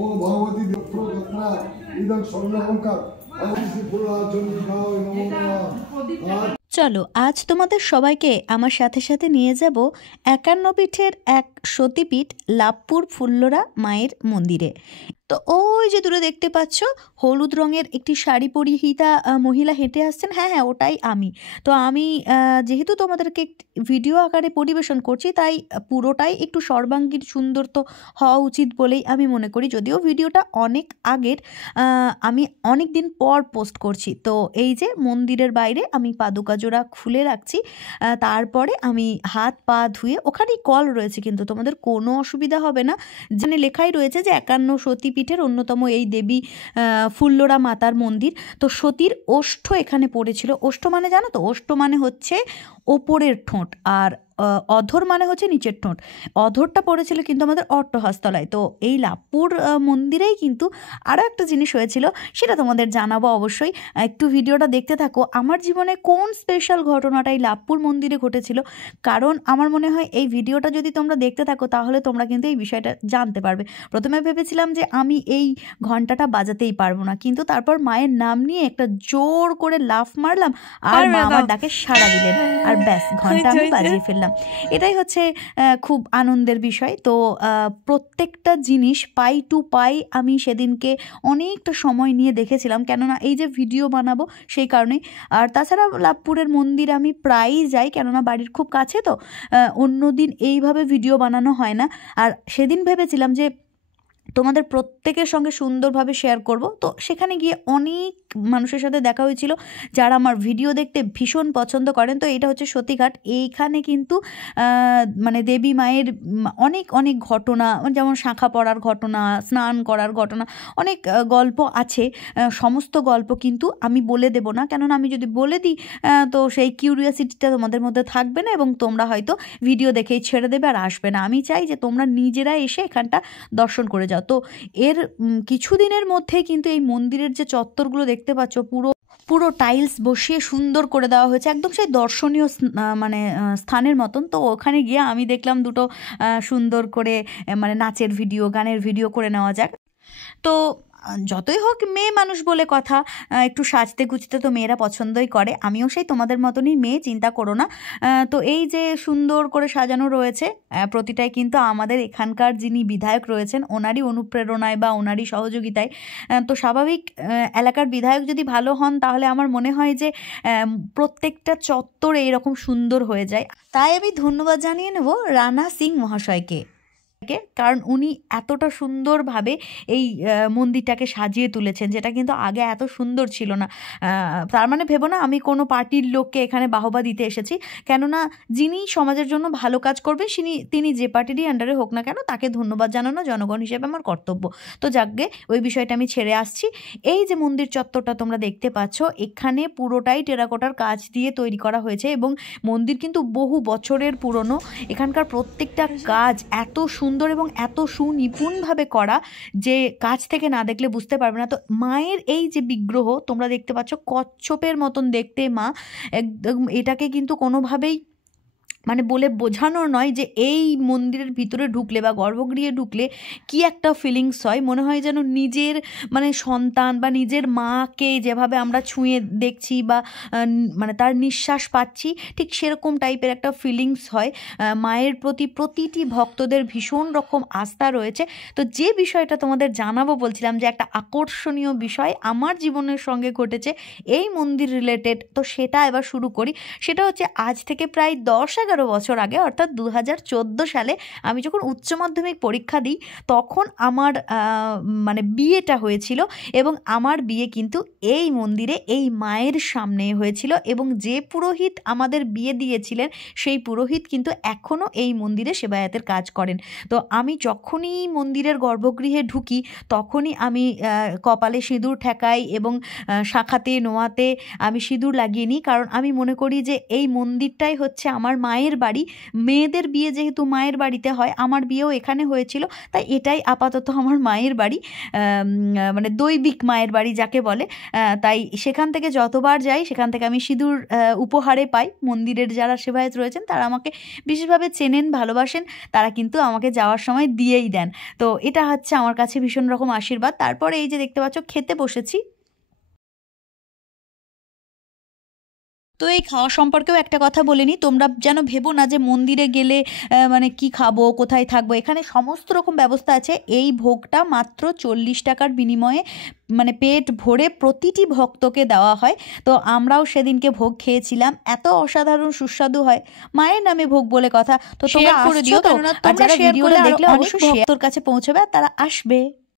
ও ভগবতী দেবপ্রদত্তা ইদং স্বর্ণালঙ্কার চলো আজ তোমাদের সবাইকে আমার সাথে সাথে নিয়ে যাব ৫১ পীঠের এক সতীপীঠ লাভপুর ফুল্লরা মায়ের মন্দিরে। তো ওই যে দূরে দেখতে পাচ্ছ হলুদ রঙের একটি শাড়ি পরিহিতা মহিলা হেঁটে আসছেন, হ্যাঁ হ্যাঁ ওটাই আমি। তো আমি যেহেতু তোমাদেরকে ভিডিও আকারে পরিবেশন করছি তাই পুরোটাই একটু সর্বাঙ্গীন সুন্দর তো হওয়া উচিত বলেই আমি মনে করি, যদিও ভিডিওটা অনেক আগের, আমি অনেক দিন পর পোস্ট করছি। তো এই যে মন্দিরের বাইরে আমি পাদুকা জোড়া খুলে রাখছি, তারপরে আমি হাত পা ধুয়ে, ওখানেই কল রয়েছে কিন্তু তোমাদের কোনো অসুবিধা হবে না, যেখানে লেখাই রয়েছে যে ৫১ সতীপীঠের অন্যতম এই দেবী ফুল্লরা মাতার মন্দির। তো সতীর ওষ্ঠ এখানে পড়েছিল। ওষ্ঠ মানে জানো তো, ওষ্ঠ মানে হচ্ছে ওপরের ঠোঁট, আর অধর মানে হচ্ছে নিচের ঠোঁট। অধরটা পড়েছিল কিন্তু আমাদের অট্টহাস্তলায়। তো এই লাভপুর মন্দিরেই কিন্তু আরও একটা জিনিস হয়েছিল, সেটা তোমাদের জানাবো অবশ্যই, একটু ভিডিওটা দেখতে থাকো। আমার জীবনে কোন স্পেশাল ঘটনাটা এই লাভপুর মন্দিরে ঘটেছিল, কারণ আমার মনে হয় এই ভিডিওটা যদি তোমরা দেখতে থাকো তাহলে তোমরা কিন্তু এই বিষয়টা জানতে পারবে। প্রথমে ভেবেছিলাম যে আমি এই ঘন্টাটা বাজাতেই পারবো না, কিন্তু তারপর মায়ের নাম নিয়ে একটা জোর করে লাফ মারলাম আর মা আমার ডাকে সাড়া দিলেন, আর ব্যাস ঘন্টা আমি বাজিয়ে ফেললাম। এটাই হচ্ছে খুব আনন্দের বিষয়। তো প্রত্যেকটা জিনিস পাই টু পাই আমি সেদিনকে অনেকটা সময় নিয়ে দেখেছিলাম, কেননা এই যে ভিডিও বানাবো সেই কারণেই। আর তাছাড়া লাভপুরের মন্দির আমি প্রায়ই যাই, কেননা বাড়ির খুব কাছে। তো অন্যদিন এইভাবে ভিডিও বানানো হয় না। আর সেদিন ভেবেছিলাম যে তোমাদের প্রত্যেকের সঙ্গে সুন্দরভাবে শেয়ার করব। তো সেখানে গিয়ে অনেক মানুষের সাথে দেখা হয়েছিল যারা আমার ভিডিও দেখতে ভীষণ পছন্দ করেন। তো এটা হচ্ছে সতীঘাট। এইখানে কিন্তু মানে দেবী মায়ের অনেক অনেক ঘটনা, যেমন শাঁখা পড়ার ঘটনা, স্নান করার ঘটনা, অনেক গল্প আছে। সমস্ত গল্প কিন্তু আমি বলে দেব না, কেননা আমি যদি বলে দিই তো সেই কিউরিয়াসিটিটা তোমাদের মধ্যে থাকবে না এবং তোমরা হয়তো ভিডিও দেখেই ছেড়ে দেবে আর আসবে না। আমি চাই যে তোমরা নিজেরা এসে এখানটা দর্শন করে যাও। তো এর কিছুদিনের মধ্যেই কিন্তু এই মন্দিরের যে চত্বরগুলো দেখতে পাচ্ছ পুরো টাইলস বসিয়ে সুন্দর করে দেওয়া হয়েছে, একদম সেই দর্শনীয় মানে স্থানের মতন। তো ওখানে গিয়ে আমি দেখলাম দুটো সুন্দর করে মানে নাচের ভিডিও, গানের ভিডিও করে নেওয়া যাক। তো যতই হোক মেয়ে মানুষ বলে কথা, একটু সাজতে গুছতে তো মেয়েরা পছন্দই করে। আমিও সেই তোমাদের মতনই মেয়ে, চিন্তা করো না। তো এই যে সুন্দর করে সাজানো রয়েছে, প্রতিটাই কিন্তু আমাদের এখানকার যিনি বিধায়ক রয়েছেন ওনারই অনুপ্রেরণায় বা ওনারই সহযোগিতায়। তো স্বাভাবিক এলাকার বিধায়ক যদি ভালো হন তাহলে আমার মনে হয় যে প্রত্যেকটা চত্বর এইরকম সুন্দর হয়ে যায়। তাই আমি ধন্যবাদ জানিয়ে নেব রানা সিং মহাশয়কে, কারণ উনি এতটা সুন্দরভাবে এই মন্দিরটাকে সাজিয়ে তুলেছেন, যেটা কিন্তু আগে এত সুন্দর ছিল না। তার মানে ভেবো না আমি কোনো পার্টির লোককে এখানে বাহবা দিতে এসেছি, কেননা যিনি সমাজের জন্য ভালো কাজ করবে তিনি যে পার্টিরই আন্ডারে হোক না কেন তাকে ধন্যবাদ জানানো জনগণ হিসেবে আমার কর্তব্য। তো যাকগে ওই বিষয়টা আমি ছেড়ে আসছি। এই যে মন্দির চত্বরটা তোমরা দেখতে পাচ্ছ, এখানে পুরোটাই টেরাকোটার কাজ দিয়ে তৈরি করা হয়েছে এবং মন্দির কিন্তু বহু বছরের পুরনো। এখানকার প্রত্যেকটা কাজ এত সুন্দর এবং এত সুনিপুণভাবে করা যে কাছ থেকে না দেখলে বুঝতে পারবে না। তো মায়ের এই যে বিগ্রহ তোমরা দেখতে পাচ্ছ, কচ্ছপের মতন দেখতে মা, একদম এটাকে কিন্তু কোনোভাবেই মানে বলে বোঝানোর নয় যে এই মন্দিরের ভিতরে ঢুকলে বা গর্ভগৃহে ঢুকলে কি একটা ফিলিংস হয়, মনে হয় যেন নিজের মানে সন্তান বা নিজের মাকে যেভাবে আমরা ছুঁয়ে দেখছি বা মানে তার নিঃশ্বাস পাচ্ছি, ঠিক সেরকম টাইপের একটা ফিলিংস হয়। মায়ের প্রতি প্রতিটি ভক্তদের ভীষণ রকম আস্থা রয়েছে। তো যে বিষয়টা তোমাদের জানাবো বলছিলাম যে একটা আকর্ষণীয় বিষয় আমার জীবনের সঙ্গে ঘটেছে এই মন্দির রিলেটেড, তো সেটা এবার শুরু করি। সেটা হচ্ছে আজ থেকে প্রায় 10-11 বছর আগে, অর্থাৎ 2014 সালে আমি যখন উচ্চ মাধ্যমিক পরীক্ষা দিই তখন আমার মানে বিয়েটা হয়েছিল এবং আমার বিয়ে কিন্তু এই মন্দিরে এই মায়ের সামনে হয়েছিল এবং যে পুরোহিত আমাদের বিয়ে দিয়েছিলেন সেই পুরোহিত কিন্তু এখনও এই মন্দিরে সেবায়েতের কাজ করেন। তো আমি যখনই মন্দিরের গর্ভগৃহে ঢুকি তখনই আমি কপালে সিঁদুর ঠেকাই এবং শাখাতে নোয়াতে আমি সিঁদুর লাগিয়ে নিই, কারণ আমি মনে করি যে এই মন্দিরটাই হচ্ছে আমার মায়ের মায়ের বাড়ি, মেয়েদের বিয়ে যেহেতু মায়ের বাড়িতে হয়, আমার বিয়েও এখানে হয়েছিল, তাই এটাই আপাতত আমার মায়ের বাড়ি, মানে দৈবিক মায়ের বাড়ি যাকে বলে। তাই সেখান থেকে যতবার যাই সেখান থেকে আমি সিঁদুর উপহারে পাই। মন্দিরের যারা সেবায়েত রয়েছেন তারা আমাকে বিশেষভাবে চেনেন, ভালোবাসেন, তারা কিন্তু আমাকে যাওয়ার সময় দিয়েই দেন। তো এটা হচ্ছে আমার কাছে ভীষণ রকম আশীর্বাদ। তারপরে এই যে দেখতে পাচ্ছ খেতে বসেছি। তো এই খাওয়া সম্পর্কেও একটা কথা বলে নিই, তোমরা যেন ভেবো না যে মন্দিরে গেলে মানে কি খাবো, কোথায় থাকবো। এখানে সমস্ত রকম ব্যবস্থা আছে। এই ভোগটা মাত্র 40 টাকার বিনিময়ে মানে পেট ভরে প্রতিটি ভক্তকে দেওয়া হয়। তো আমরাও সেদিনকে ভোগ খেয়েছিলাম, এত অসাধারণ সুস্বাদু হয়। মায়ের নামে ভোগ বলে কথা। তো তোমরা করে দিও, কেননা তোমরা ভিডিওটা দেখলে অবশ্যই ভক্তর কাছে পৌঁছবে আর তারা আসবে।